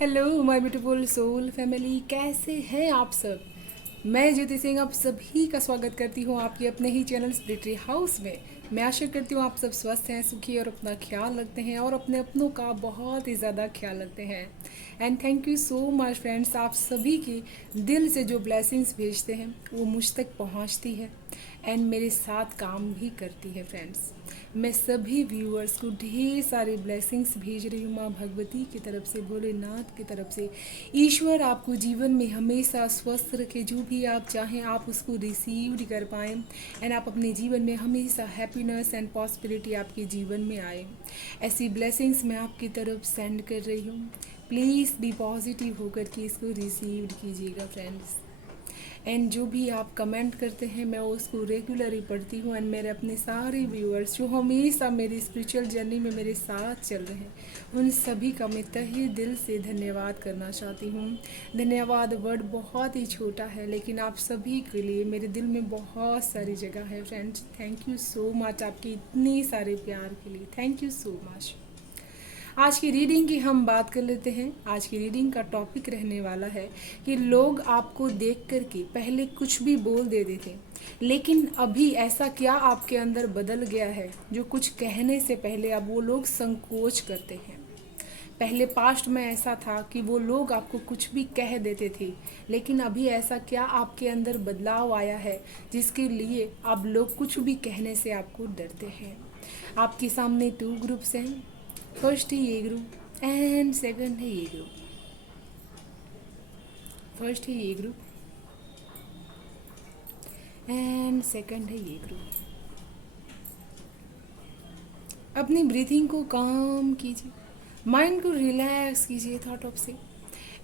Hello my beautiful soul family, कैसे हैं आप सब। मैं ज्योति सिंह आप सभी का स्वागत करती हूँ आपके अपने ही चैनल स्पिरिटरी हाउस में। मैं आशा करती हूँ आप सब स्वस्थ हैं, सुखी और अपना ख्याल रखते हैं और अपने अपनों का बहुत ही ज़्यादा ख्याल रखते हैं। And thank you so much friends, आप सभी की दिल से जो ब्लेसिंग्स भेजते हैं वो मुझ तक पहुँचती है एंड मेरे साथ काम भी करती है फ्रेंड्स। मैं सभी व्यूअर्स को ढेर सारी ब्लेसिंग्स भेज रही हूँ माँ भगवती की तरफ से, भोलेनाथ की तरफ से। ईश्वर आपको जीवन में हमेशा स्वस्थ रखे, जो भी आप चाहें आप उसको रिसीव कर पाएँ एंड आप अपने जीवन में हमेशा हैप्पीनेस एंड पॉसिबिलिटी आपके जीवन में आए। ऐसी ब्लेसिंग्स मैं आपकी तरफ सेंड कर रही हूँ। प्लीज़ बी पॉजिटिव होकर के इसको रिसीव कीजिएगा फ्रेंड्स। एंड जो भी आप कमेंट करते हैं मैं उसको रेगुलरली पढ़ती हूँ एंड मेरे अपने सारे व्यूअर्स जो हमेशा मेरी स्पिरिचुअल जर्नी में मेरे साथ चल रहे हैं उन सभी का मैं तहे दिल से धन्यवाद करना चाहती हूँ। धन्यवाद वर्ड बहुत ही छोटा है लेकिन आप सभी के लिए मेरे दिल में बहुत सारी जगह है friends. Thank you so much आपके इतने सारे प्यार के लिए, थैंक यू सो मच। आज की रीडिंग की हम बात कर लेते हैं। आज की रीडिंग का टॉपिक रहने वाला है कि लोग आपको देख कर के पहले कुछ भी बोल देते थे, लेकिन अभी ऐसा क्या आपके अंदर बदल गया है जो कुछ कहने से पहले अब वो लोग संकोच करते हैं। पहले पास्ट में ऐसा था कि वो लोग आपको कुछ भी कह देते थे, लेकिन अभी ऐसा क्या आपके अंदर बदलाव आया है जिसके लिए अब लोग कुछ भी कहने से आपको डरते हैं। आपके सामने टू ग्रुप्स हैं। फर्स्ट है ये ग्रुप एंड सेकंड है ये ग्रुप। फर्स्ट है ये ग्रुप एंड सेकंड है ये ग्रुप। अपनी ब्रीथिंग को काम कीजिए, माइंड को रिलैक्स कीजिए थॉट ऑफ से।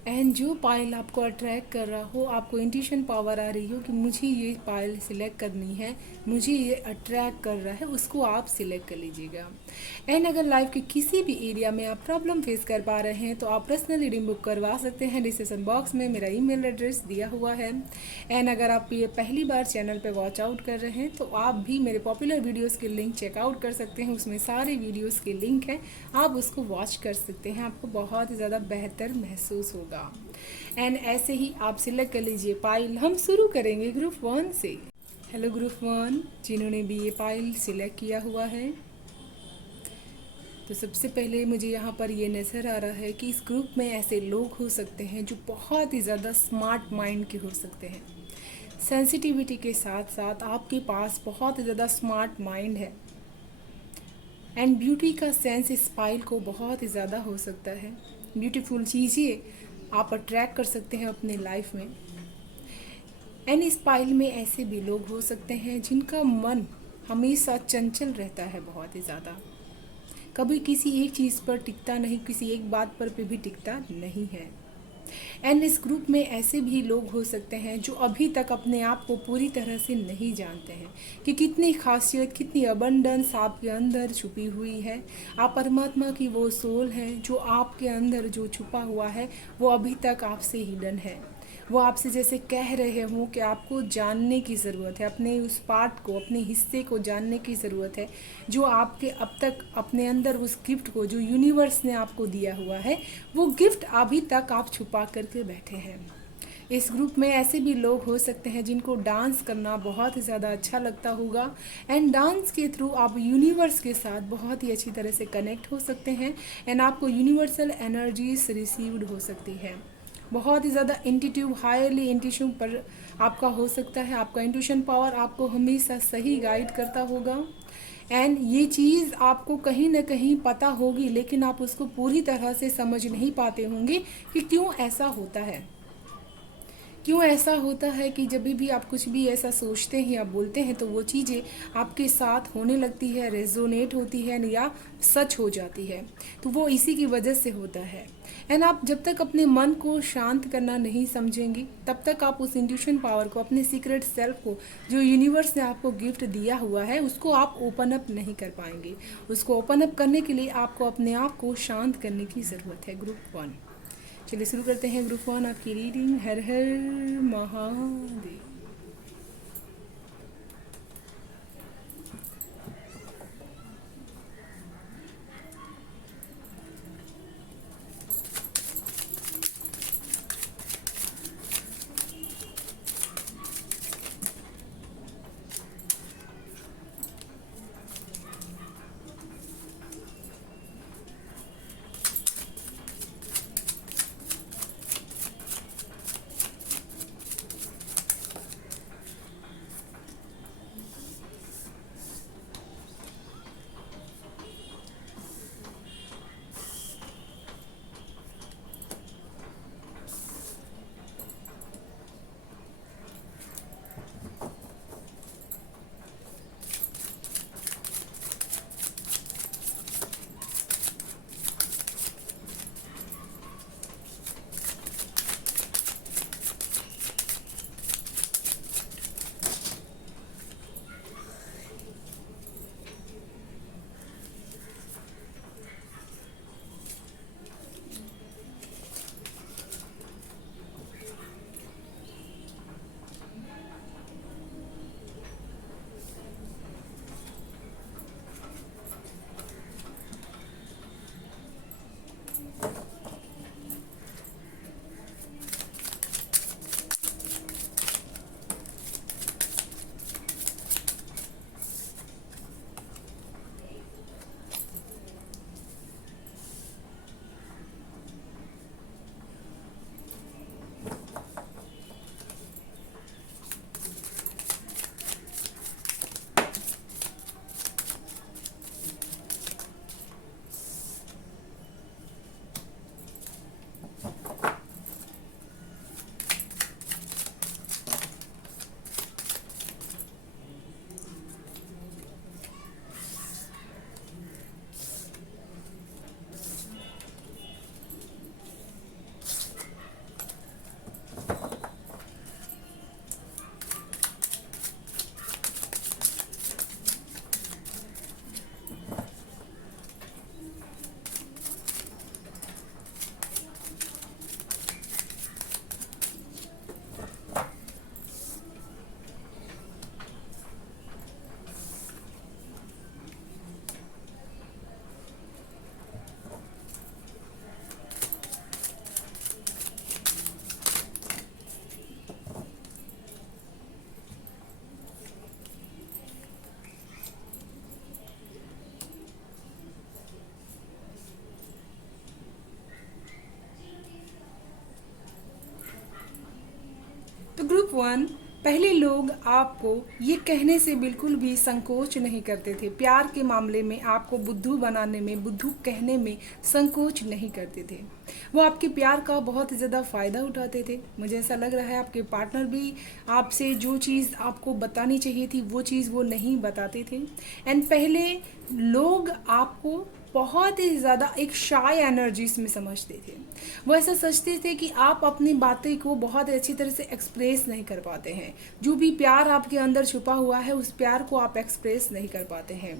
एंड जो पाइल आपको अट्रैक्ट कर रहा हो, आपको इंट्यूशन पावर आ रही हो कि मुझे ये पाइल सिलेक्ट करनी है, मुझे ये अट्रैक्ट कर रहा है, उसको आप सिलेक्ट कर लीजिएगा। एंड अगर लाइफ के किसी भी एरिया में आप प्रॉब्लम फेस कर पा रहे हैं तो आप पर्सनल रीडिंग बुक करवा सकते हैं। डिस्क्रिप्शन बॉक्स में मेरा ईमेल एड्रेस दिया हुआ है। एंड अगर आप ये पहली बार चैनल पर वॉच आउट कर रहे हैं तो आप भी मेरे पॉपुलर वीडियोज़ के लिंक चेकआउट कर सकते हैं, उसमें सारे वीडियोज़ के लिंक हैं, आप उसको वॉच कर सकते हैं, आपको बहुत ही ज़्यादा बेहतर महसूस होगा। एंड ऐसे ही आप सिलेक्ट कर लीजिए पाइल। हम शुरू करेंगे ग्रुप 1 से। हेलो ग्रुप 1 जिन्होंने भी ये पाइल सिलेक्ट किया हुआ है, तो सबसे पहले मुझे यहाँ पर ये नज़र आ रहा है कि इस ग्रुप में ऐसे लोग हो सकते हैं जो बहुत ही ज़्यादा स्मार्ट माइंड के हो सकते हैं। सेंसिटिविटी के साथ साथ आपके पास बहुत ही ज़्यादा स्मार्ट माइंड है एंड ब्यूटी का सेंस इस पाइल को बहुत ही ज़्यादा हो सकता है। ब्यूटीफुल चीज़ें आप अट्रैक्ट कर सकते हैं अपने लाइफ में। एंड इस पाइल में ऐसे भी लोग हो सकते हैं जिनका मन हमेशा चंचल रहता है बहुत ही ज़्यादा, कभी किसी एक चीज़ पर टिकता नहीं, किसी एक बात पर भी टिकता नहीं है। एंड इस ग्रुप में ऐसे भी लोग हो सकते हैं जो अभी तक अपने आप को पूरी तरह से नहीं जानते हैं कि कितनी खासियत, कितनी अबंडेंस आपके अंदर छुपी हुई है। आप परमात्मा की वो सोल हैं जो आपके अंदर जो छुपा हुआ है वो अभी तक आपसे हिडन है। वो आपसे जैसे कह रहे हों कि आपको जानने की ज़रूरत है, अपने उस पार्ट को, अपने हिस्से को जानने की ज़रूरत है जो आपके अब तक अपने अंदर उस गिफ्ट को जो यूनिवर्स ने आपको दिया हुआ है वो गिफ्ट अभी तक आप छुपा करके बैठे हैं। इस ग्रुप में ऐसे भी लोग हो सकते हैं जिनको डांस करना बहुत ही ज़्यादा अच्छा लगता होगा एंड डांस के थ्रू आप यूनिवर्स के साथ बहुत ही अच्छी तरह से कनेक्ट हो सकते हैं एंड आपको यूनिवर्सल एनर्जीज रिसीव्ड हो सकती है। बहुत ही ज़्यादा इंट्यूटिव, हाईली इंट्यूशन पर आपका हो सकता है। आपका इंट्यूशन पावर आपको हमेशा सही गाइड करता होगा एंड ये चीज़ आपको कहीं ना कहीं पता होगी, लेकिन आप उसको पूरी तरह से समझ नहीं पाते होंगे कि क्यों ऐसा होता है। क्यों ऐसा होता है कि जब भी आप कुछ भी ऐसा सोचते हैं या बोलते हैं तो वो चीज़ें आपके साथ होने लगती है, रेजोनेट होती है या सच हो जाती है, तो वो इसी की वजह से होता है। एंड आप जब तक अपने मन को शांत करना नहीं समझेंगी तब तक आप उस इंट्यूशन पावर को, अपने सीक्रेट सेल्फ को जो यूनिवर्स ने आपको गिफ्ट दिया हुआ है उसको आप ओपन अप नहीं कर पाएंगे। उसको ओपन अप करने के लिए आपको अपने आप को शांत करने की ज़रूरत है। ग्रुप 1, चलिए शुरू करते हैं ग्रुप 1 आपकी रीडिंग। हर हर महादेव। वन, पहले लोग आपको ये कहने से बिल्कुल भी संकोच नहीं करते थे। प्यार के मामले में आपको बुद्धू बनाने में, बुद्धू कहने में संकोच नहीं करते थे। वो आपके प्यार का बहुत ज़्यादा फ़ायदा उठाते थे। मुझे ऐसा लग रहा है आपके पार्टनर भी आपसे जो चीज़ आपको बतानी चाहिए थी वो चीज़ वो नहीं बताते थे। एंड पहले लोग आपको बहुत ही ज़्यादा एक शाय एनर्जीज में समझते थे। वो ऐसा सोचते थे कि आप अपनी बातें को बहुत अच्छी तरह से एक्सप्रेस नहीं कर पाते हैं। जो भी प्यार आपके अंदर छुपा हुआ है उस प्यार को आप एक्सप्रेस नहीं कर पाते हैं।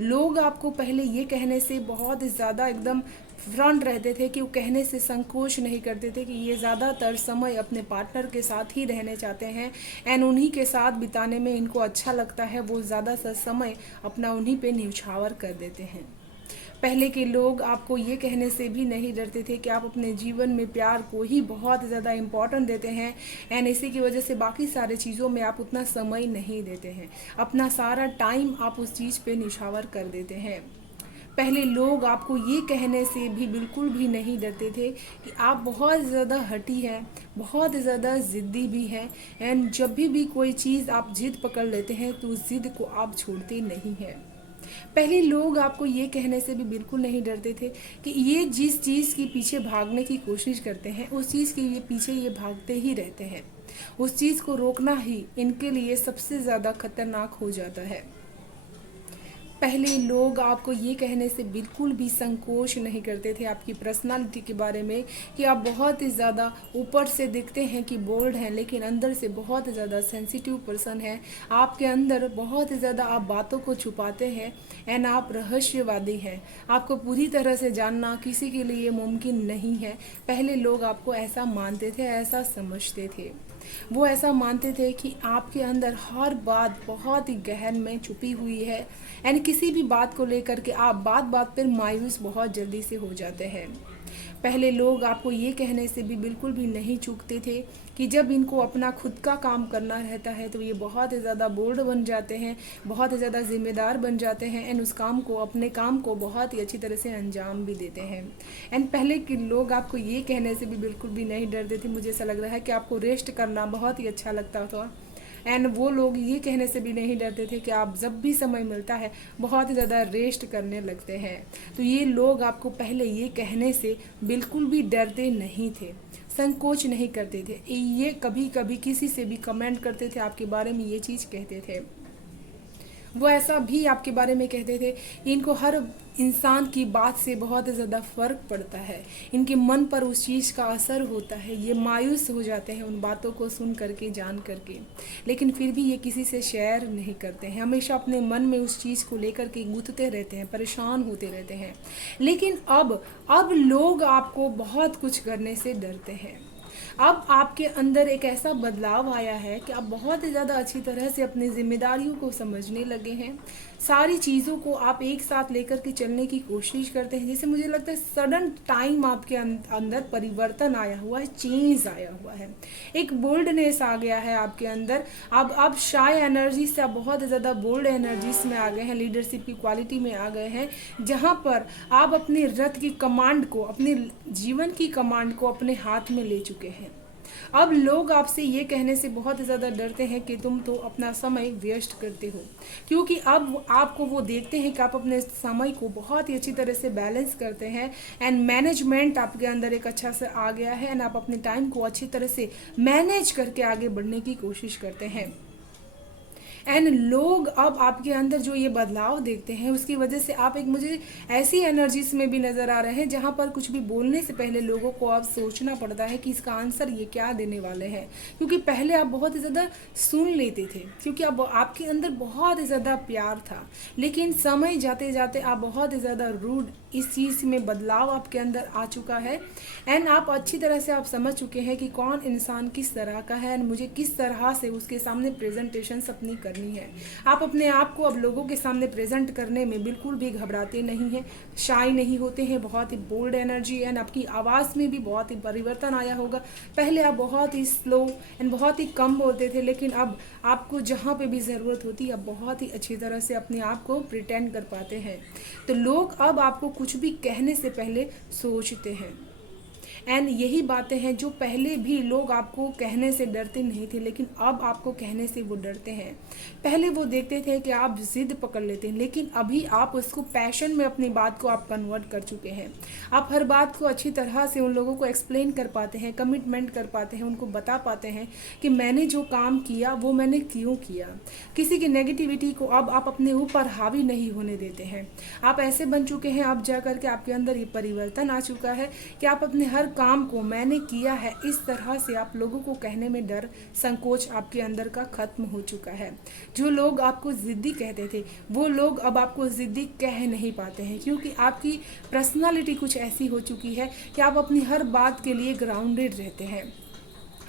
लोग आपको पहले ये कहने से बहुत ज़्यादा एकदम फ्रंट रहते थे कि वो कहने से संकोच नहीं करते थे कि ये ज़्यादातर समय अपने पार्टनर के साथ ही रहने चाहते हैं एंड उन्हीं के साथ बिताने में इनको अच्छा लगता है। वो ज़्यादा सा समय अपना उन्हीं पे न्यौछावर कर देते हैं। पहले के लोग आपको ये कहने से भी नहीं डरते थे कि आप अपने जीवन में प्यार को ही बहुत ज़्यादा इम्पोर्टेंट देते हैं एंड इसी की वजह से बाकी सारे चीज़ों में आप उतना समय नहीं देते हैं। अपना सारा टाइम आप उस चीज़ पे निछावर कर देते हैं। पहले लोग आपको ये कहने से भी बिल्कुल भी नहीं डरते थे कि आप बहुत ज़्यादा हठी हैं, बहुत ज़्यादा ज़िद्दी भी हैं एंड जब भी कोई चीज़ आप जिद पकड़ लेते हैं तो उस जिद को आप छोड़ते नहीं हैं। पहले लोग आपको ये कहने से भी बिल्कुल नहीं डरते थे कि ये जिस चीज़ के पीछे भागने की कोशिश करते हैं उस चीज़ के पीछे ये भागते ही रहते हैं। उस चीज़ को रोकना ही इनके लिए सबसे ज़्यादा खतरनाक हो जाता है। पहले लोग आपको ये कहने से बिल्कुल भी संकोच नहीं करते थे आपकी पर्सनालिटी के बारे में कि आप बहुत ही ज़्यादा ऊपर से दिखते हैं कि बोल्ड हैं लेकिन अंदर से बहुत ज़्यादा सेंसिटिव पर्सन है। आपके अंदर बहुत ही ज़्यादा आप बातों को छुपाते हैं एंड आप रहस्यवादी हैं। आपको पूरी तरह से जानना किसी के लिए मुमकिन नहीं है। पहले लोग आपको ऐसा मानते थे, ऐसा समझते थे। वो ऐसा मानते थे कि आपके अंदर हर बात बहुत ही गहन में छुपी हुई है एंड किसी भी बात को लेकर के आप बात बात पर मायूस बहुत जल्दी से हो जाते हैं। पहले लोग आपको ये कहने से भी बिल्कुल भी नहीं चूकते थे कि जब इनको अपना खुद का काम करना रहता है तो ये बहुत ही ज़्यादा बोल्ड बन जाते हैं, बहुत ही ज़्यादा जिम्मेदार बन जाते हैं एंड उस काम को, अपने काम को बहुत ही अच्छी तरह से अंजाम भी देते हैं। एंड पहले के लोग आपको ये कहने से भी बिल्कुल भी नहीं डरते थे। मुझे ऐसा लग रहा है कि आपको रेस्ट करना बहुत ही अच्छा लगता था एंड वो लोग ये कहने से भी नहीं डरते थे कि आप जब भी समय मिलता है बहुत ही ज़्यादा रेस्ट करने लगते हैं। तो ये लोग आपको पहले ये कहने से बिल्कुल भी डरते नहीं थे, संकोच नहीं करते थे। ये कभी कभी किसी से भी कमेंट करते थे, आपके बारे में ये चीज़ कहते थे। वो ऐसा भी आपके बारे में कहते थे, इनको हर इंसान की बात से बहुत ज़्यादा फ़र्क पड़ता है, इनके मन पर उस चीज़ का असर होता है, ये मायूस हो जाते हैं उन बातों को सुन करके, जान करके, लेकिन फिर भी ये किसी से शेयर नहीं करते हैं। हमेशा अपने मन में उस चीज़ को लेकर के गुथते रहते हैं, परेशान होते रहते हैं। लेकिन अब लोग आपको बहुत कुछ करने से डरते हैं। अब आपके अंदर एक ऐसा बदलाव आया है कि आप बहुत ही ज़्यादा अच्छी तरह से अपनी जिम्मेदारियों को समझने लगे हैं। सारी चीज़ों को आप एक साथ लेकर के चलने की कोशिश करते हैं। जैसे मुझे लगता है सडन टाइम आपके अंदर परिवर्तन आया हुआ है, चेंज आया हुआ है, एक बोल्डनेस आ गया है आपके अंदर। अब शाय एनर्जी से आप बहुत ज़्यादा बोल्ड एनर्जीज में आ गए हैं, लीडरशिप की क्वालिटी में आ गए हैं, जहाँ पर आप अपने रथ की कमांड को, अपने जीवन की कमांड को अपने हाथ में ले चुके हैं। अब लोग आपसे ये कहने से बहुत ज़्यादा डरते हैं कि तुम तो अपना समय वेस्ट करते हो, क्योंकि अब आपको वो देखते हैं कि आप अपने समय को बहुत ही अच्छी तरह से बैलेंस करते हैं एंड मैनेजमेंट आपके अंदर एक अच्छा से आ गया है एंड आप अपने टाइम को अच्छी तरह से मैनेज करके आगे बढ़ने की कोशिश करते हैं। एंड लोग अब आपके अंदर जो ये बदलाव देखते हैं उसकी वजह से आप एक, मुझे ऐसी एनर्जीज में भी नज़र आ रहे हैं जहाँ पर कुछ भी बोलने से पहले लोगों को अब सोचना पड़ता है कि इसका आंसर ये क्या देने वाले हैं। क्योंकि पहले आप बहुत ही ज़्यादा सुन लेते थे, क्योंकि अब आपके अंदर बहुत ही ज़्यादा प्यार था, लेकिन समय जाते जाते आप बहुत ही ज़्यादा रूड, इस चीज़ में बदलाव आपके अंदर आ चुका है एंड आप अच्छी तरह से आप समझ चुके हैं कि कौन इंसान किस तरह का है एंड मुझे किस तरह से उसके सामने प्रेजेंटेशंस अपनी करनी है। आप अपने आप को अब लोगों के सामने प्रेजेंट करने में बिल्कुल भी घबराते नहीं हैं, शाय नहीं होते हैं, बहुत ही बोल्ड एनर्जी एंड आपकी आवाज़ में भी बहुत ही परिवर्तन आया होगा। पहले आप बहुत ही स्लो एंड बहुत ही कम बोलते थे, लेकिन अब आपको जहाँ पे भी ज़रूरत होती है आप बहुत ही अच्छी तरह से अपने आप को प्रिटेंड कर पाते हैं। तो लोग अब आपको कुछ भी कहने से पहले सोचते हैं एंड यही बातें हैं जो पहले भी लोग आपको कहने से डरते नहीं थे, लेकिन अब आपको कहने से वो डरते हैं। पहले वो देखते थे कि आप जिद पकड़ लेते हैं, लेकिन अभी आप उसको पैशन में अपनी बात को आप कन्वर्ट कर चुके हैं। आप हर बात को अच्छी तरह से उन लोगों को एक्सप्लेन कर पाते हैं, कमिटमेंट कर पाते हैं, उनको बता पाते हैं कि मैंने जो काम किया वो मैंने क्यों किया। किसी की नेगेटिविटी को अब आप अपने ऊपर हावी नहीं होने देते हैं। आप ऐसे बन चुके हैं अब जा करके आपके अंदर ये परिवर्तन आ चुका है कि आप अपने हर काम को मैंने किया है इस तरह से आप लोगों को कहने में डर, संकोच आपके अंदर का खत्म हो चुका है। जो लोग आपको जिद्दी कहते थे वो लोग अब आपको जिद्दी कह नहीं पाते हैं, क्योंकि आपकी पर्सनालिटी कुछ ऐसी हो चुकी है कि आप अपनी हर बात के लिए ग्राउंडेड रहते हैं।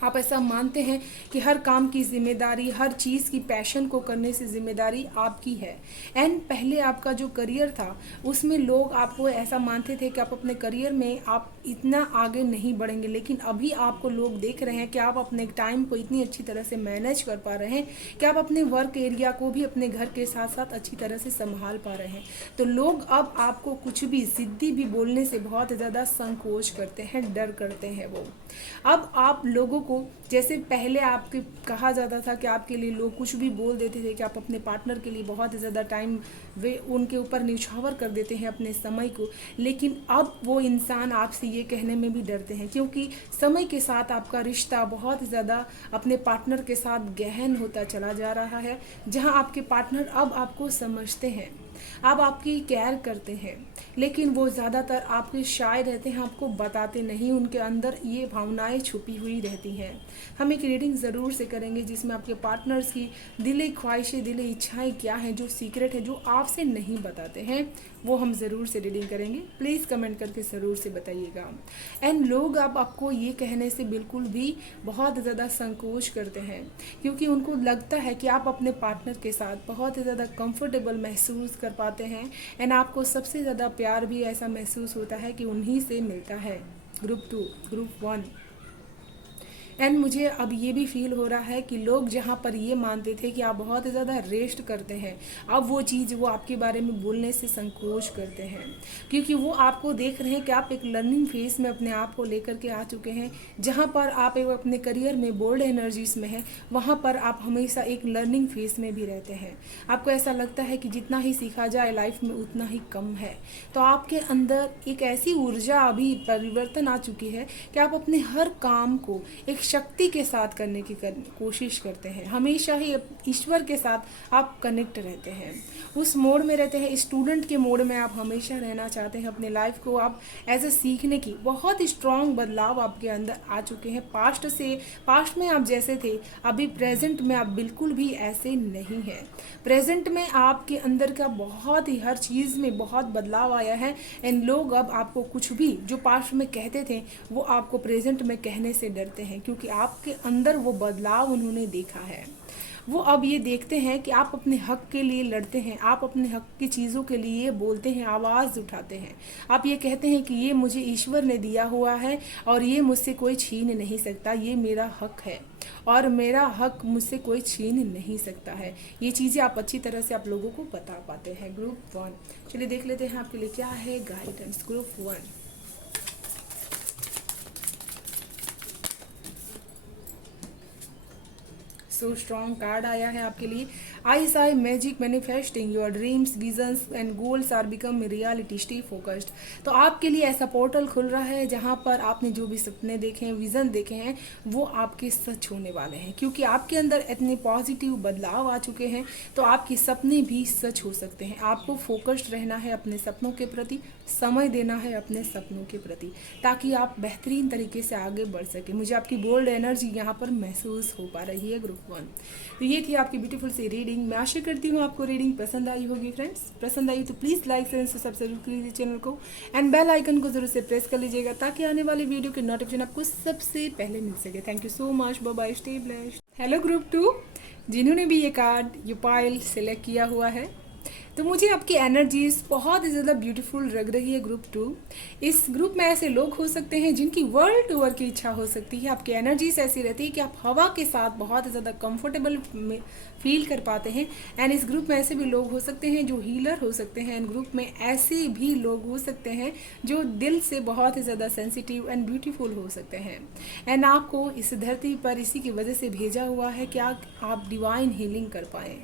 आप ऐसा मानते हैं कि हर काम की जिम्मेदारी, हर चीज़ की पैशन को करने से जिम्मेदारी आपकी है। एंड पहले आपका जो करियर था उसमें लोग आपको ऐसा मानते थे कि आप अपने करियर में आप इतना आगे नहीं बढ़ेंगे, लेकिन अभी आपको लोग देख रहे हैं कि आप अपने टाइम को इतनी अच्छी तरह से मैनेज कर पा रहे हैं कि आप अपने वर्क एरिया को भी अपने घर के साथ साथ अच्छी तरह से संभाल पा रहे हैं। तो लोग अब आपको कुछ भी जिद्दी भी बोलने से बहुत ज़्यादा संकोच करते हैं, डर करते हैं वो। अब आप लोगों को जैसे पहले आपके कहा जाता था कि आपके लिए लोग कुछ भी बोल देते थे कि आप अपने पार्टनर के लिए बहुत ज़्यादा टाइम वे उनके ऊपर न्यौछावर कर देते हैं अपने समय को, लेकिन अब वो इंसान आपसे ये कहने में भी डरते हैं, क्योंकि समय के साथ आपका रिश्ता बहुत ज़्यादा अपने पार्टनर के साथ गहन होता चला जा रहा है, जहां आपके पार्टनर अब आपको समझते हैं, अब आपकी केयर करते हैं, लेकिन वो ज़्यादातर आपके शाय रहते हैं, आपको बताते नहीं, उनके अंदर ये भावनाएं छुपी हुई रहती हैं। हम एक रीडिंग ज़रूर से करेंगे जिसमें आपके पार्टनर्स की दिली ख्वाहिशें, दिली इच्छाएं क्या हैं, जो सीक्रेट है, जो आपसे नहीं बताते हैं, वो हम ज़रूर से रीडिंग करेंगे। प्लीज़ कमेंट करके ज़रूर से बताइएगा। एंड लोग अब आपको ये कहने से बिल्कुल भी बहुत ज़्यादा संकोच करते हैं, क्योंकि उनको लगता है कि आप अपने पार्टनर के साथ बहुत ज़्यादा कंफर्टेबल महसूस कर पाते हैं। एंड आपको सबसे ज़्यादा प्यार भी ऐसा महसूस होता है कि उन्हीं से मिलता है। Group 2, group 1। एंड मुझे अब ये भी फील हो रहा है कि लोग जहाँ पर ये मानते थे कि आप बहुत ज़्यादा रेस्ट करते हैं, अब वो चीज़ वो आपके बारे में बोलने से संकोच करते हैं, क्योंकि वो आपको देख रहे हैं कि आप एक लर्निंग फेज में अपने आप को लेकर के आ चुके हैं, जहाँ पर आप एक अपने करियर में बोल्ड एनर्जीज में हैं, वहाँ पर आप हमेशा एक लर्निंग फेज में भी रहते हैं। आपको ऐसा लगता है कि जितना ही सीखा जाए लाइफ में उतना ही कम है। तो आपके अंदर एक ऐसी ऊर्जा अभी परिवर्तन आ चुकी है कि आप अपने हर काम को एक शक्ति के साथ करने की कोशिश करते हैं, हमेशा ही ईश्वर के साथ आप कनेक्ट रहते हैं, उस मोड में रहते हैं, स्टूडेंट के मोड में आप हमेशा रहना चाहते हैं। अपने लाइफ को आप एज ए सीखने की बहुत स्ट्रॉन्ग बदलाव आपके अंदर आ चुके हैं। पास्ट में आप जैसे थे, अभी प्रेजेंट में आप बिल्कुल भी ऐसे नहीं हैं। प्रेजेंट में आपके अंदर का बहुत ही हर चीज़ में बहुत बदलाव आया है। एंड लोग अब आपको कुछ भी जो पास्ट में कहते थे वो आपको प्रेजेंट में कहने से डरते हैं, क्योंकि आपके अंदर वो बदलाव उन्होंने देखा है। वो अब ये देखते हैं कि आप अपने हक के लिए लड़ते हैं, आप अपने हक की चीज़ों के लिए बोलते हैं, आवाज़ उठाते हैं। आप ये कहते हैं कि ये मुझे ईश्वर ने दिया हुआ है और ये मुझसे कोई छीन नहीं सकता, ये मेरा हक है और मेरा हक मुझसे कोई छीन नहीं सकता है। ये चीज़ें आप अच्छी तरह से आप लोगों को बता पाते हैं। ग्रुप 1, चलिए देख लेते हैं आपके लिए क्या है guidance. Group 1, so strong card आया है आपके लिए। I sigh magic manifesting your dreams, visions and goals are become reality, stay focused. तो आपके लिए ऐसा पोर्टल खुल रहा है जहां पर आपने जो भी सपने देखे हैं, विजन देखे हैं, वो आपके सच होने वाले हैं, क्योंकि आपके अंदर इतने पॉजिटिव बदलाव आ चुके हैं। तो आपके सपने भी सच हो सकते हैं। आपको फोकस्ड रहना है अपने सपनों के प्रति, समय देना है अपने सपनों के प्रति, ताकि आप बेहतरीन तरीके से आगे बढ़ सके। मुझे आपकी बोल्ड एनर्जी यहाँ पर महसूस हो पा रही है। ग्रुप 1, तो ये थी आपकी ब्यूटीफुल सी रीडिंग। मैं आशा करती हूँ आपको रीडिंग पसंद आई होगी। फ्रेंड्स, पसंद आई तो प्लीज़ लाइक शेयर सब्सक्राइब कर लीजिए चैनल को एंड बेल आइकन को जरूर से प्रेस कर लीजिएगा, ताकि आने वाली वीडियो के नोटिफिकेशन आपको सबसे पहले मिल सके। Thank you so much, bye bye, stay blessed. Hello group 2, जिन्होंने भी ये कार्ड, ये पाइल सेलेक्ट किया हुआ है, तो मुझे आपकी एनर्जीज बहुत ही ज़्यादा ब्यूटीफुल लग रही है ग्रुप 2। इस ग्रुप में ऐसे लोग हो सकते हैं जिनकी वर्ल्ड टूर की इच्छा हो सकती है। आपकी एनर्जीज ऐसी रहती है कि आप हवा के साथ बहुत ज़्यादा कंफर्टेबल फील कर पाते हैं। एंड इस ग्रुप में ऐसे भी लोग हो सकते हैं जो हीलर हो सकते हैं। एंड ग्रुप में ऐसे भी लोग हो सकते हैं जो दिल से बहुत ही ज़्यादा सेंसिटिव एंड ब्यूटीफुल हो सकते हैं। एंड आपको इस धरती पर इसी की वजह से भेजा हुआ है कि आप डिवाइन हीलिंग कर पाएँ।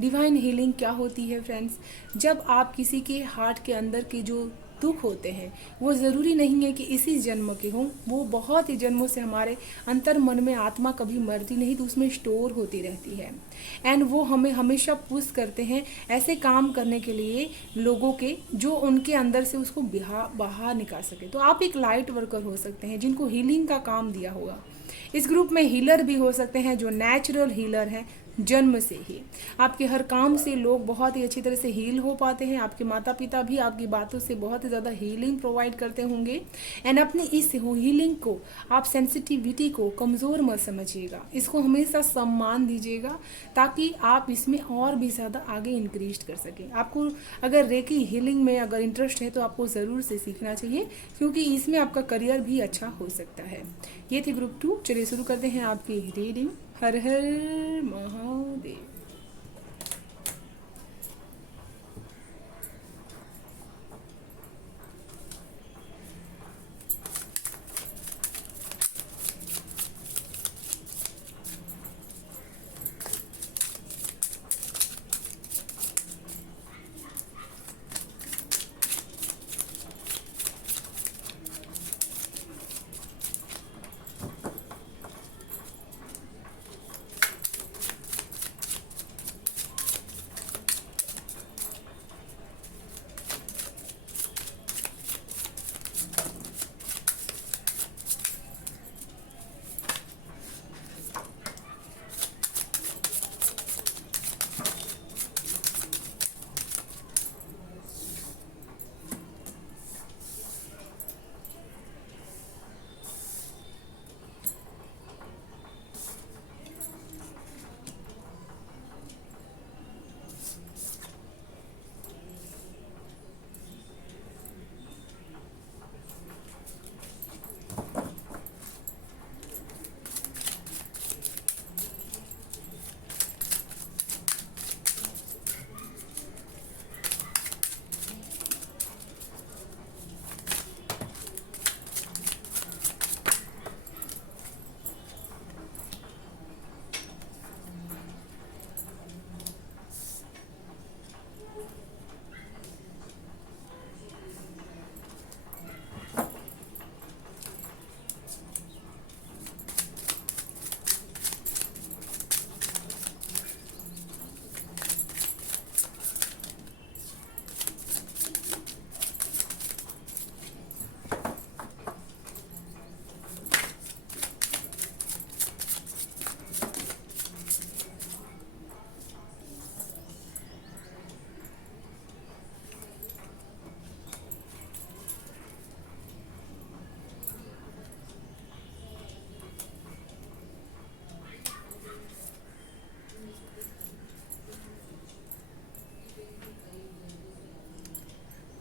डिवाइन हीलिंग क्या होती है फ्रेंड्स? जब आप किसी के हार्ट के अंदर के जो दुख होते हैं वो ज़रूरी नहीं है कि इसी जन्म के हों, वो बहुत ही जन्मों से हमारे अंतर मन में आत्मा कभी मरती नहीं तो उसमें स्टोर होती रहती है। एंड वो हमें हमेशा पुश करते हैं ऐसे काम करने के लिए लोगों के जो उनके अंदर से उसको बाहर निकाल सके। तो आप एक लाइट वर्कर हो सकते हैं जिनको हीलिंग का काम दिया होगा। इस ग्रुप में हीलर भी हो सकते हैं जो नेचुरल हीलर हैं। जन्म से ही आपके हर काम से लोग बहुत ही अच्छी तरह से हील हो पाते हैं। आपके माता पिता भी आपकी बातों से बहुत ही ज़्यादा हीलिंग प्रोवाइड करते होंगे। एंड अपनी इस हीलिंग को, आप सेंसिटिविटी को कमज़ोर मत समझिएगा, इसको हमेशा सम्मान दीजिएगा ताकि आप इसमें और भी ज़्यादा आगे इंक्रीज कर सकें। आपको अगर रेकी हीलिंग में अगर इंटरेस्ट है तो आपको ज़रूर से सीखना चाहिए क्योंकि इसमें आपका करियर भी अच्छा हो सकता है। ये थी ग्रुप 2। चलिए शुरू करते हैं आपकी रीडिंग। हर हर महादेव।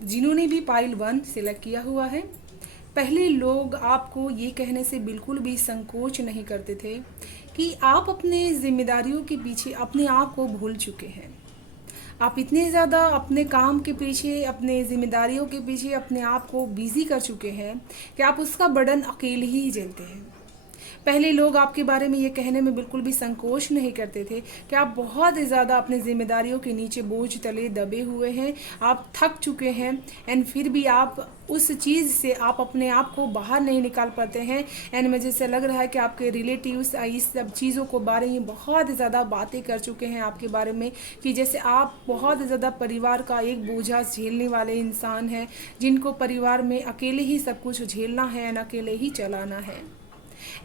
जिन्होंने भी पाइल 1 सिलेक्ट किया हुआ है, पहले लोग आपको ये कहने से बिल्कुल भी संकोच नहीं करते थे कि आप अपने जिम्मेदारियों के पीछे अपने आप को भूल चुके हैं। आप इतने ज़्यादा अपने काम के पीछे, अपने जिम्मेदारियों के पीछे अपने आप को बिजी कर चुके हैं कि आप उसका बर्डन अकेले ही झेलते हैं। पहले लोग आपके बारे में ये कहने में बिल्कुल भी संकोच नहीं करते थे कि आप बहुत ही ज़्यादा अपनी जिम्मेदारियों के नीचे बोझ तले दबे हुए हैं, आप थक चुके हैं। एंड फिर भी आप उस चीज़ से आप अपने आप को बाहर नहीं निकाल पाते हैं। एंड मुझे ऐसा लग रहा है कि आपके रिलेटिव्स इस सब चीज़ों को बारे में बहुत ज़्यादा बातें कर चुके हैं आपके बारे में कि जैसे आप बहुत ज़्यादा परिवार का एक बोझा झेलने वाले इंसान हैं जिनको परिवार में अकेले ही सब कुछ झेलना है एंड अकेले ही चलाना है।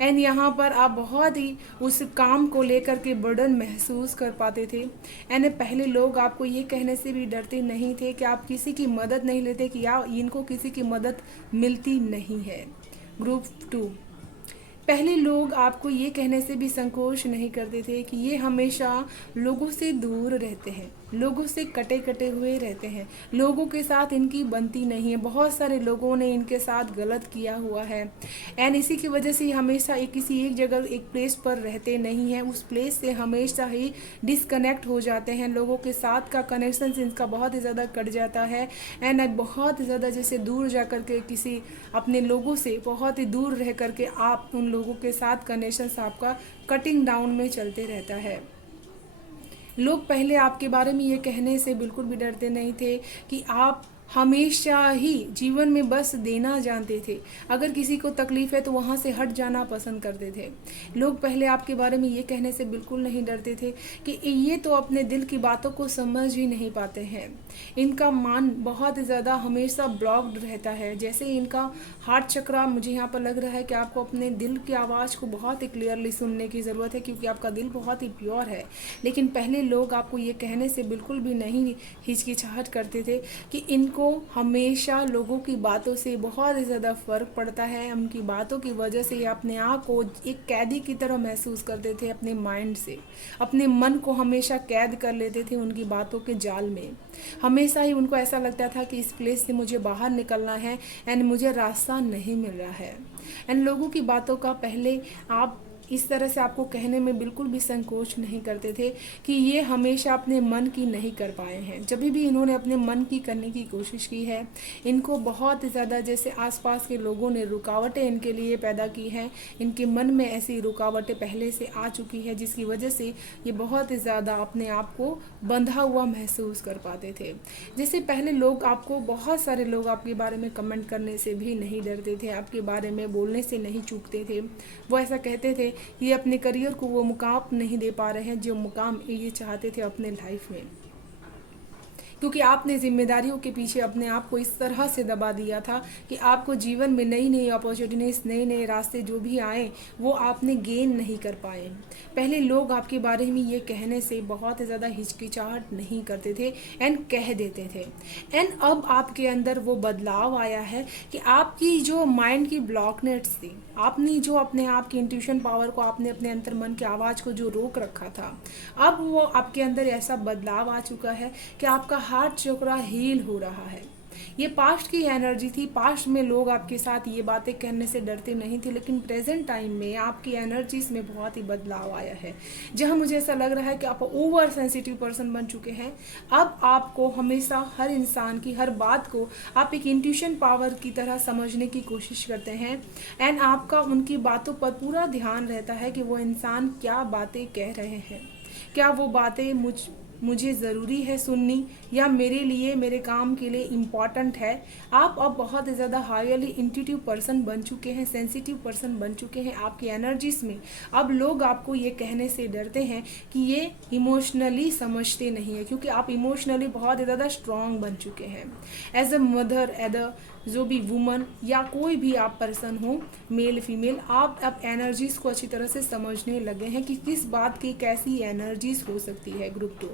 एंड यहाँ पर आप बहुत ही उस काम को लेकर के बर्डन महसूस कर पाते थे। एंड पहले लोग आपको ये कहने से भी डरते नहीं थे कि आप किसी की मदद नहीं लेते कि या इनको किसी की मदद मिलती नहीं है। ग्रुप 2, पहले लोग आपको ये कहने से भी संकोच नहीं करते थे कि ये हमेशा लोगों से दूर रहते हैं। लोगों से कटे कटे हुए रहते हैं, लोगों के साथ इनकी बनती नहीं है, बहुत सारे लोगों ने इनके साथ गलत किया हुआ है। एंड इसी की वजह से हमेशा किसी एक जगह एक प्लेस पर रहते नहीं हैं, उस प्लेस से हमेशा ही डिसकनेक्ट हो जाते हैं, लोगों के साथ का कनेक्शन इनका बहुत ही ज़्यादा कट जाता है। एंड बहुत ज़्यादा जैसे दूर जा कर के किसी अपने लोगों से बहुत ही दूर रह कर के आप उन लोगों के साथ कनेक्शन आपका कटिंग डाउन में चलते रहता है। लोग पहले आपके बारे में ये कहने से बिल्कुल भी डरते नहीं थे कि आप हमेशा ही जीवन में बस देना जानते थे, अगर किसी को तकलीफ़ है तो वहाँ से हट जाना पसंद करते थे। लोग पहले आपके बारे में ये कहने से बिल्कुल नहीं डरते थे कि ये तो अपने दिल की बातों को समझ ही नहीं पाते हैं, इनका मन बहुत ज़्यादा हमेशा ब्लॉक्ड रहता है, जैसे इनका हार्ट चक्र। मुझे यहाँ पर लग रहा है कि आपको अपने दिल की आवाज़ को बहुत ही क्लियरली सुनने की ज़रूरत है, क्योंकि आपका दिल बहुत ही प्योर है। लेकिन पहले लोग आपको ये कहने से बिल्कुल भी नहीं हिचकिचाहट करते थे कि इनको हमेशा लोगों की बातों से बहुत ज़्यादा फ़र्क पड़ता है, उनकी बातों की वजह से ये अपने आप को एक कैदी की तरह महसूस करते थे, अपने माइंड से अपने मन को हमेशा कैद कर लेते थे उनकी बातों के जाल में। हमेशा ही उनको ऐसा लगता था कि इस प्लेस से मुझे बाहर निकलना है एंड मुझे रास्ता नहीं मिल रहा है। एंड लोगों की बातों का पहले आप इस तरह से आपको कहने में बिल्कुल भी संकोच नहीं करते थे कि ये हमेशा अपने मन की नहीं कर पाए हैं। जब भी इन्होंने अपने मन की करने की कोशिश की है, इनको बहुत ज़्यादा जैसे आसपास के लोगों ने रुकावटें इनके लिए पैदा की हैं, इनके मन में ऐसी रुकावटें पहले से आ चुकी है, जिसकी वजह से ये बहुत ज़्यादा अपने आप को बंधा हुआ महसूस कर पाते थे। जैसे पहले लोग आपको, बहुत सारे लोग आपके बारे में कमेंट करने से भी नहीं डरते थे, आपके बारे में बोलने से नहीं चूकते थे। वो ऐसा कहते थे ये अपने करियर को वो मुकाम नहीं दे पा रहे हैं जो मुकाम ये चाहते थे अपने लाइफ में, क्योंकि आपने जिम्मेदारियों के पीछे अपने आप को इस तरह से दबा दिया था कि आपको जीवन में नई नई अपॉर्चुनिटीज़, नए नए रास्ते जो भी आए वो आपने गेन नहीं कर पाए। पहले लोग आपके बारे में ये कहने से बहुत ज़्यादा हिचकिचाहट नहीं करते थे एंड कह देते थे। एंड अब आपके अंदर वो बदलाव आया है कि आपकी जो माइंड की ब्लॉकनेट्स थी, आपने जो अपने आप की इंट्यूशन पावर को, आपने अपने अंतर मन की आवाज़ को जो रोक रखा था, अब वो आपके अंदर ऐसा बदलाव आ चुका है कि आपका हार्ट चक्र हील हो रहा है। ये पास्ट की एनर्जी थी, पास्ट में लोग आपके साथ ये बातें कहने से डरते नहीं थे, लेकिन प्रेजेंट टाइम में आपकी एनर्जीज में बहुत ही बदलाव आया है, जहां मुझे ऐसा लग रहा है कि आप ओवर सेंसिटिव पर्सन बन चुके हैं। अब आपको हमेशा हर इंसान की हर बात को आप एक इंट्यूशन पावर की तरह समझने की कोशिश करते हैं एंड आपका उनकी बातों पर पूरा ध्यान रहता है कि वो इंसान क्या बातें कह रहे हैं, क्या वो बातें मुझे ज़रूरी है सुननी या मेरे लिए, मेरे काम के लिए इम्पॉर्टेंट है। आप अब बहुत ज़्यादा हाईली इंट्यूटिव पर्सन बन चुके हैं, सेंसिटिव पर्सन बन चुके हैं आपकी एनर्जीज में। अब लोग आपको ये कहने से डरते हैं कि ये इमोशनली समझते नहीं है, क्योंकि आप इमोशनली बहुत ज़्यादा स्ट्रॉन्ग बन चुके हैं। As a mother, as a जो भी वुमन या कोई भी आप पर्सन हो, मेल फीमेल, आप अब एनर्जीज़ को अच्छी तरह से समझने लगे हैं कि किस बात की कैसी एनर्जीज़ हो सकती है। ग्रुप 2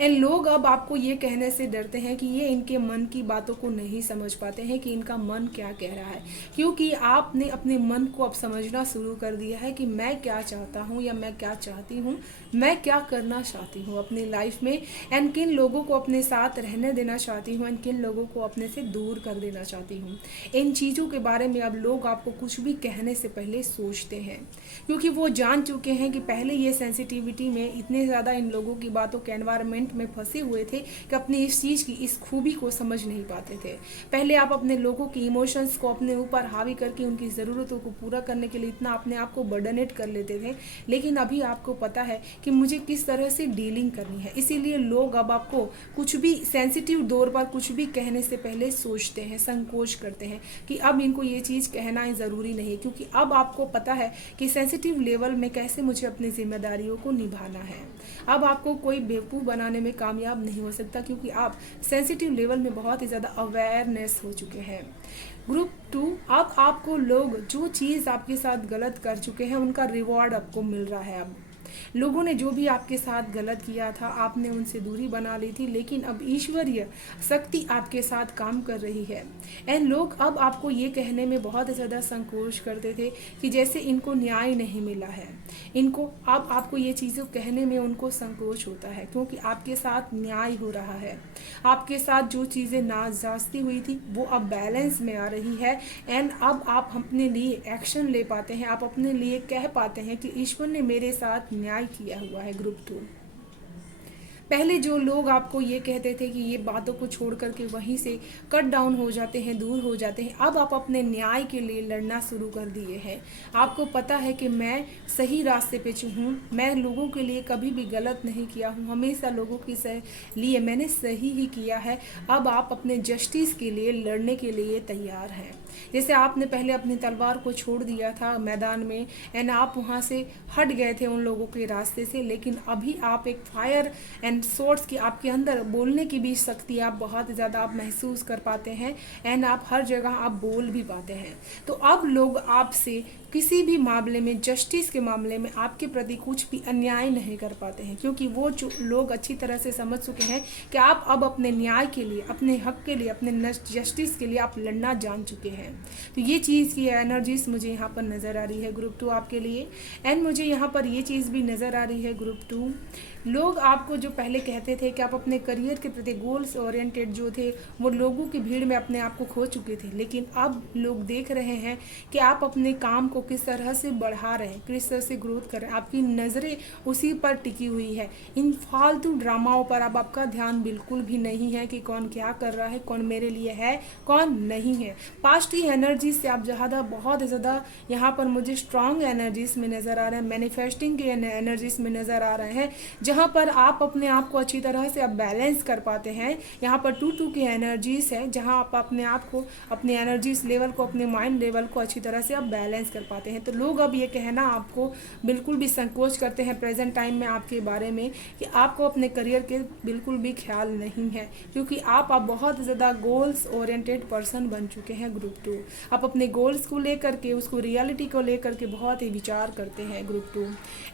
एंड लोग अब आपको ये कहने से डरते हैं कि ये इनके मन की बातों को नहीं समझ पाते हैं कि इनका मन क्या कह रहा है, क्योंकि आपने अपने मन को अब समझना शुरू कर दिया है कि मैं क्या चाहता हूँ या मैं क्या चाहती हूँ, मैं क्या करना चाहती हूँ अपनी लाइफ में, एंड किन लोगों को अपने साथ रहने देना चाहती हूँ एंड किन लोगों को अपने से दूर कर देना चाहती हूँ। इन चीज़ों के बारे में अब लोग आपको कुछ भी कहने से पहले सोचते हैं, क्योंकि वो जान चुके हैं कि पहले ये सेंसिटिविटी में इतने ज़्यादा इन लोगों की बातों के एनवायरनमेंट में फंसे हुए थे कि अपनी इस चीज़ की, इस खूबी को समझ नहीं पाते थे। पहले आप अपने लोगों की इमोशंस को अपने ऊपर हावी करके उनकी ज़रूरतों को पूरा करने के लिए इतना अपने आप को बर्डनेट कर लेते थे, लेकिन अभी आपको पता है कि मुझे किस तरह से डीलिंग करनी है। इसीलिए लोग अब आपको कुछ भी सेंसिटिव दौर पर कुछ भी कहने से पहले सोचते हैं, संकोच करते हैं कि अब इनको ये चीज़ कहना ही ज़रूरी नहीं है, क्योंकि अब आपको पता है कि सेंसिटिव लेवल में कैसे मुझे अपनी जिम्मेदारियों को निभाना है। अब आपको कोई बेवकूफ़ बनाने में कामयाब नहीं हो सकता, क्योंकि आप सेंसिटिव लेवल में बहुत ही ज़्यादा अवेयरनेस हो चुके हैं। ग्रुप 2, अब आपको लोग जो चीज़ आपके साथ गलत कर चुके हैं उनका रिवॉर्ड आपको मिल रहा है। अब लोगों ने जो भी आपके साथ गलत किया था, आपने उनसे दूरी बना ली थी, लेकिन अब ईश्वरीय शक्ति आपके साथ काम कर रही है। एंड लोग अब आपको ये कहने में बहुत ज़्यादा संकोच करते थे कि जैसे इनको न्याय नहीं मिला है, इनको अब आपको ये चीज़ें कहने में उनको संकोच होता है, क्योंकि आपके साथ न्याय हो रहा है। आपके साथ जो चीज़ें नाजायज़ी हुई थी वो अब बैलेंस में आ रही है। एंड अब आप अपने लिए एक्शन ले पाते हैं, आप अपने लिए कह पाते हैं कि ईश्वर ने मेरे साथ न्याय किया हुआ है। ग्रुप 2, पहले जो लोग आपको ये कहते थे कि ये बातों को छोड़ करके वहीं से कट डाउन हो जाते हैं, दूर हो जाते हैं, अब आप अपने न्याय के लिए लड़ना शुरू कर दिए हैं। आपको पता है कि मैं सही रास्ते पे हूँ, मैं लोगों के लिए कभी भी गलत नहीं किया हूँ, हमेशा लोगों के लिए मैंने सही ही किया है। अब आप अपने जस्टिस के लिए लड़ने के लिए तैयार हैं। जैसे आपने पहले अपनी तलवार को छोड़ दिया था मैदान में एंड आप वहाँ से हट गए थे उन लोगों के रास्ते से, लेकिन अभी आप एक फायर एंड सोर्स की आपके अंदर बोलने की भी शक्ति आप बहुत ज़्यादा आप महसूस कर पाते हैं एंड आप हर जगह आप बोल भी पाते हैं। तो अब लोग आपसे किसी भी मामले में, जस्टिस के मामले में आपके प्रति कुछ भी अन्याय नहीं कर पाते हैं, क्योंकि वो जो लोग अच्छी तरह से समझ चुके हैं कि आप अब अपने न्याय के लिए, अपने हक के लिए, अपने जस्टिस के लिए आप लड़ना जान चुके हैं। तो ये चीज़ की एनर्जीज मुझे यहाँ पर नज़र आ रही है ग्रुप 2 आपके लिए। एंड मुझे यहाँ पर ये चीज़ भी नज़र आ रही है ग्रुप 2, लोग आपको जो पहले कहते थे कि आप अपने करियर के प्रति गोल्स ओरिएंटेड जो थे वो लोगों की भीड़ में अपने आप को खो चुके थे, लेकिन अब लोग देख रहे हैं कि आप अपने काम को किस तरह से बढ़ा रहे हैं, किस तरह से ग्रोथ कर रहे हैं, आपकी नज़रें उसी पर टिकी हुई है। इन फालतू ड्रामाओं पर अब आपका ध्यान बिल्कुल भी नहीं है कि कौन क्या कर रहा है, कौन मेरे लिए है, कौन नहीं है। पास्ट की एनर्जी से आप ज़्यादा, बहुत ज़्यादा यहाँ पर मुझे स्ट्रांग एनर्जीज में नज़र आ रहे हैं, मैनिफेस्टिंग के एनर्जीज में नज़र आ रहे हैं, जहाँ पर आप अपने आप को अच्छी तरह से आप बैलेंस कर पाते हैं। यहाँ पर 2-2 की एनर्जीज है, जहाँ आप अपने आप को, अपने एनर्जीज लेवल को, अपने माइंड लेवल को अच्छी तरह से आप बैलेंस कर पाते हैं। तो लोग अब ये कहना आपको बिल्कुल भी संकोच करते हैं प्रेजेंट टाइम में आपके बारे में कि आपको अपने करियर के बिल्कुल भी ख्याल नहीं है, क्योंकि आप बहुत ज़्यादा गोल्स ओरिएंटेड पर्सन बन चुके हैं ग्रुप 2। आप अपने गोल्स को लेकर के, उसको रियलिटी को लेकर के बहुत ही विचार करते हैं ग्रुप 2।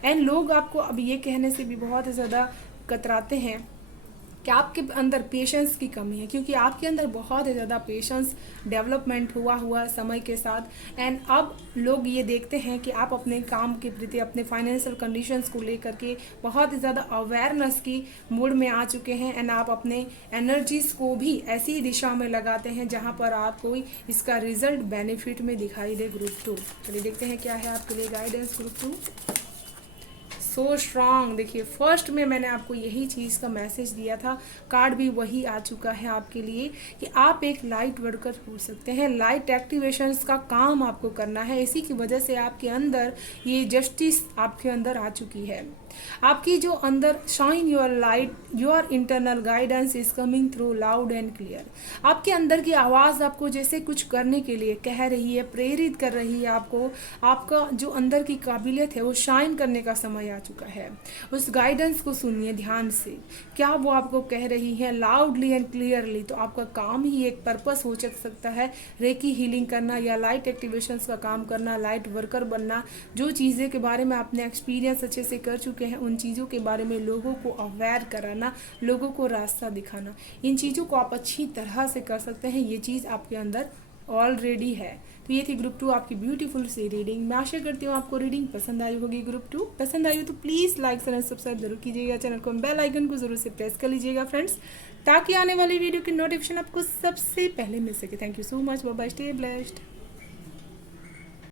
एंड लोग आपको अब ये कहने से भी बहुत ज़्यादा कतराते हैं कि आपके अंदर पेशेंस की कमी है, क्योंकि आपके अंदर बहुत ही ज़्यादा पेशेंस डेवलपमेंट हुआ समय के साथ। एंड अब लोग ये देखते हैं कि आप अपने काम के प्रति, अपने फाइनेंशियल कंडीशंस को लेकर के बहुत ही ज़्यादा अवेयरनेस की मूड में आ चुके हैं एंड आप अपने एनर्जीज़ को भी ऐसी दिशा में लगाते हैं जहाँ पर आपको इसका रिजल्ट बेनिफिट में दिखाई दे ग्रुप 2। चलिए देखते हैं क्या है आपके लिए गाइडेंस ग्रुप 2। सो स्ट्रांग, देखिए फर्स्ट में मैंने आपको यही चीज़ का मैसेज दिया था, कार्ड भी वही आ चुका है आपके लिए कि आप एक लाइट वर्कर हो सकते हैं। लाइट एक्टिवेशंस का काम आपको करना है, इसी की वजह से आपके अंदर ये जस्टिस आपके अंदर आ चुकी है। आपकी जो अंदर shine your light, your internal guidance is coming through loud and clear. आपके अंदर की आवाज़ आपको जैसे कुछ करने के लिए कह रही है, प्रेरित कर रही है आपको। आपका जो अंदर की काबिलियत है वो शाइन करने का समय आ चुका है। उस गाइडेंस को सुनिए ध्यान से, क्या वो आपको कह रही है लाउडली एंड क्लियरली। तो आपका काम ही एक पर्पस हो सकता है, रेकी हीलिंग करना या लाइट एक्टिवेशंस का काम करना, लाइट वर्कर बनना। जो चीज़ें के बारे में आपने एक्सपीरियंस अच्छे से कर चुके हैं उन चीज़ों के बारे में लोगों को अवेयर कराना, लोगों को रास्ता दिखाना, इन चीज़ों को आप अच्छी तरह से कर सकते हैं। ये चीज़ आपके अंदर ऑलरेडी है। तो ये थी ग्रुप 2 आपकी ब्यूटीफुल सी रीडिंग। मैं आशा करती हूँ आपको रीडिंग पसंद आई होगी। ग्रुप 2 पसंद आई हो तो प्लीज़ लाइक एंड सब्सक्राइब जरूर कीजिएगा, चैनल को बेल आइकन को जरूर से प्रेस कर लीजिएगा फ्रेंड्स, ताकि आने वाली वीडियो की नोटिफिकेशन आपको सबसे पहले मिल सके। Thank you so much, bye bye, stay blessed.